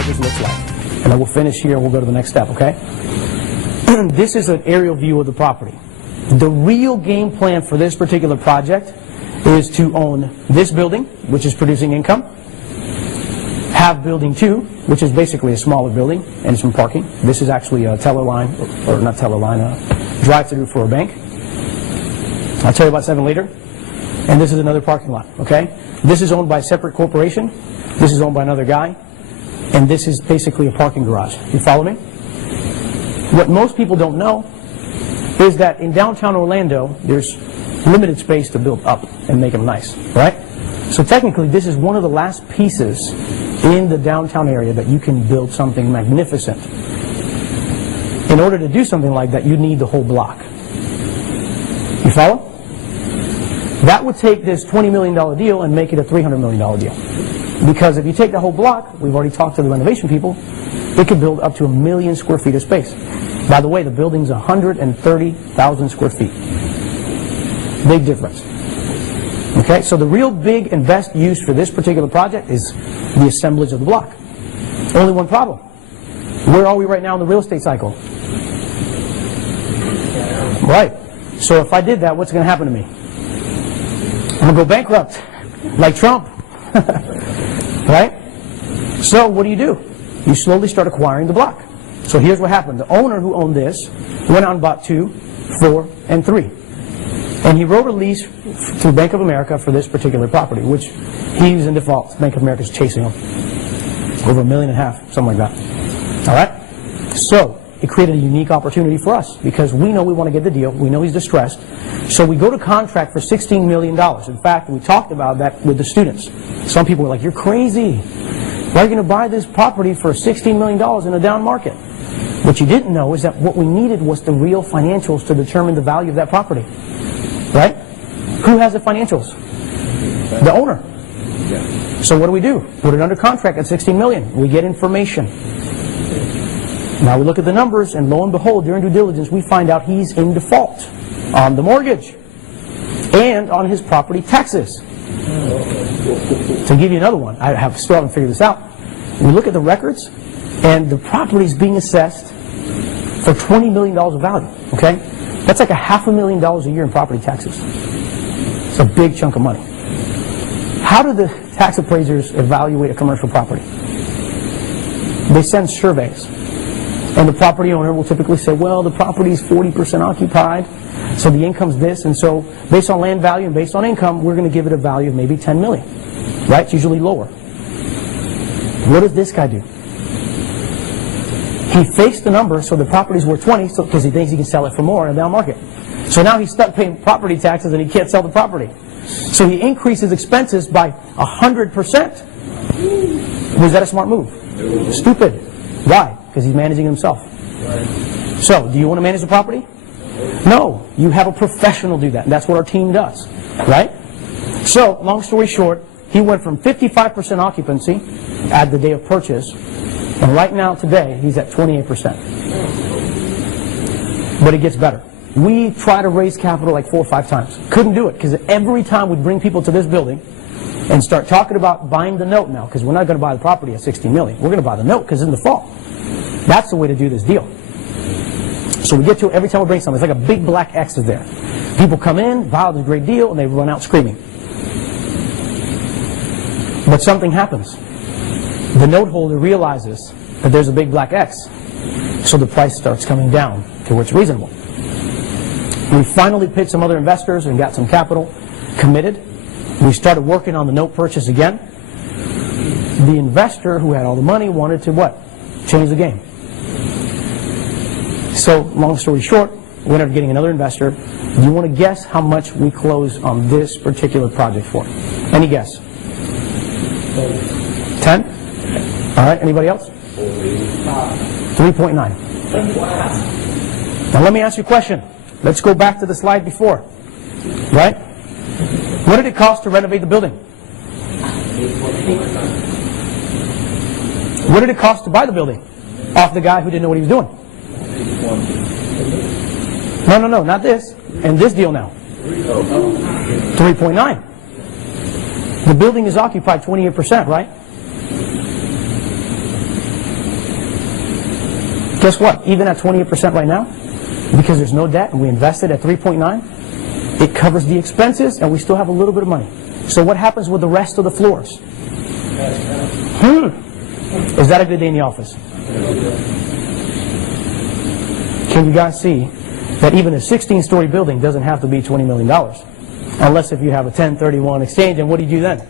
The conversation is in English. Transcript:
what this looks like. And then we'll finish here and we'll go to the next step, okay? This is an aerial view of the property. The real game plan for this particular project is to own this building, which is producing income, have building 2, which is basically a smaller building and some parking. This is actually a teller line, or not teller line, a drive-through for a bank. I'll tell you about 7 later. And this is another parking lot, okay? This is owned by a separate corporation. This is owned by another guy. And this is basically a parking garage. You follow me? What most people don't know is that in downtown Orlando, there's limited space to build up and make them nice, right? So technically, this is one of the last pieces in the downtown area that you can build something magnificent. In order to do something like that, you need the whole block. You follow? That would take this $20 million deal and make it a $300 million deal. Because if you take the whole block, we've already talked to the renovation people, it could build up to 1 million square feet of space. By the way, the building's 130,000 square feet. Big difference. Okay, so the real big and best use for this particular project is the assemblage of the block. Only one problem. Where are we right now in the real estate cycle? Right. So if I did that, what's going to happen to me? I'm going to go bankrupt, like Trump. Right? So what do? You slowly start acquiring the block. So here's what happened. The owner who owned this went out and bought 2, 4, and 3. And he wrote a lease through Bank of America for this particular property, which he's in default. Bank of America's chasing him. Over $1.5 million, something like that. All right? So it created a unique opportunity for us because we know we want to get the deal. We know he's distressed. So we go to contract for $16 million. In fact, we talked about that with the students. Some people were like, you're crazy. Why are you going to buy this property for $16 million in a down market? What you didn't know is that what we needed was the real financials to determine the value of that property. Right? Who has the financials? The owner. So what do? Put it under contract at $16 million. We get information. Now we look at the numbers, and lo and behold, during due diligence, we find out he's in default on the mortgage and on his property taxes. To give you another one, I still haven't figured this out. We look at the records, and the property is being assessed for $20 million of value. Okay, that's like $500,000 a year in property taxes. It's a big chunk of money. How do the tax appraisers evaluate a commercial property? They send surveys. And the property owner will typically say, well, the property is 40% occupied, so the income's this, and so based on land value and based on income, we're going to give it a value of maybe $10 million. Right? It's usually lower. What does this guy do? He fakes the number so the property's worth 20 because he thinks he can sell it for more in a down market. So now he's stuck paying property taxes and he can't sell the property. So he increases expenses by 100%. Was that a smart move? Stupid. Why? Because he's managing himself. So, do you want to manage the property? No. You have a professional do that. And that's what our team does. Right? So, long story short, he went from 55% occupancy at the day of purchase, and right now, today, he's at 28%. But it gets better. We try to raise capital like 4 or 5 times. Couldn't do it, because every time we bring people to this building and start talking about buying the note now, because we're not going to buy the property at $16 million. We're going to buy the note because it's in the fall. That's the way to do this deal. So we get to it every time we bring something. It's like a big black X is there. People come in, wow, this is a great deal, and they run out screaming. But something happens. The note holder realizes that there's a big black X. So the price starts coming down to where it's reasonable. We finally pitched some other investors and got some capital committed. We started working on the note purchase again. The investor who had all the money wanted to what? Change the game. So, long story short, we ended up getting another investor. Do you want to guess how much we closed on this particular project for? Any guess? 10? All right, anybody else? 3.9. Now let me ask you a question. Let's go back to the slide before. Right? What did it cost to renovate the building? What did it cost to buy the building? Off the guy who didn't know what he was doing. No, not this. And this deal now. 3.9. The building is occupied 28%, right? Guess what? Even at 28% right now, because there's no debt and we invested at 3.9, it covers the expenses and we still have a little bit of money. So what happens with the rest of the floors? Is that a good day in the office? Can you guys see that even a 16-story building doesn't have to be $20 million? Unless if you have a 1031 exchange, and what do you do then?